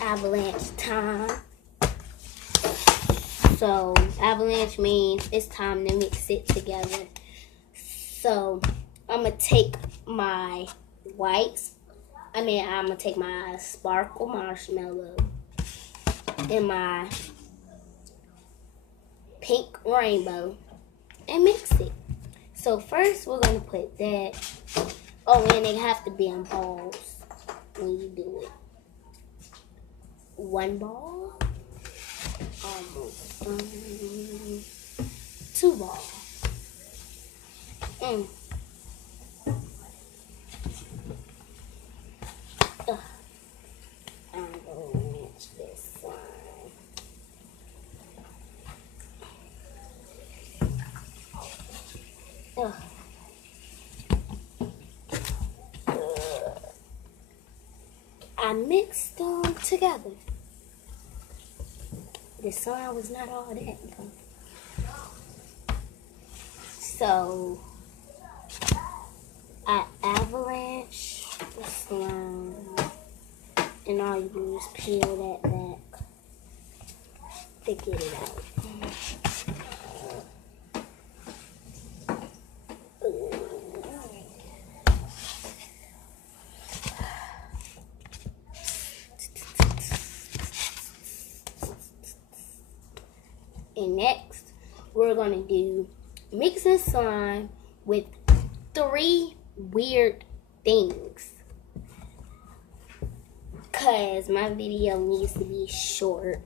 avalanche time. So avalanche means it's time to mix it together. So I'm gonna take my I'm gonna take my sparkle marshmallow and my pink rainbow and mix it. So first we're gonna put that. Oh, and they have to be in balls when you do it. One ball, almost. Two balls. I'm gonna match this one. I mixed them together. The slime was not all that though. So I avalanche the slime, and all you do is peel that back to get it out. And next, we're gonna do mixing slime with 3 weird things. Cause my video needs to be short,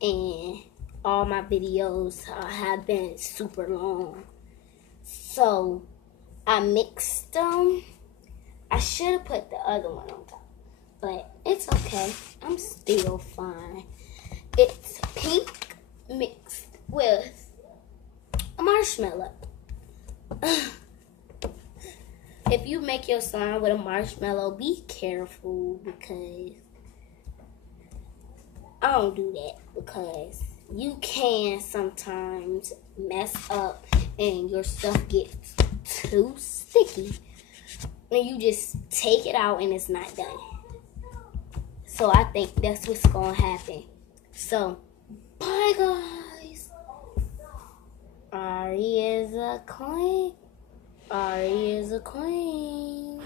and all my videos have been super long. So I mixed them. I should have put the other one on top, but it's okay. I'm still fine. It's pink mixed with a marshmallow. If you make your slime with a marshmallow, be careful, because I don't do that, because you can sometimes mess up and your stuff gets too sticky and you just take it out and it's not done. So I think that's what's gonna happen. So bye guys. Ari is a queen. Ari is a queen.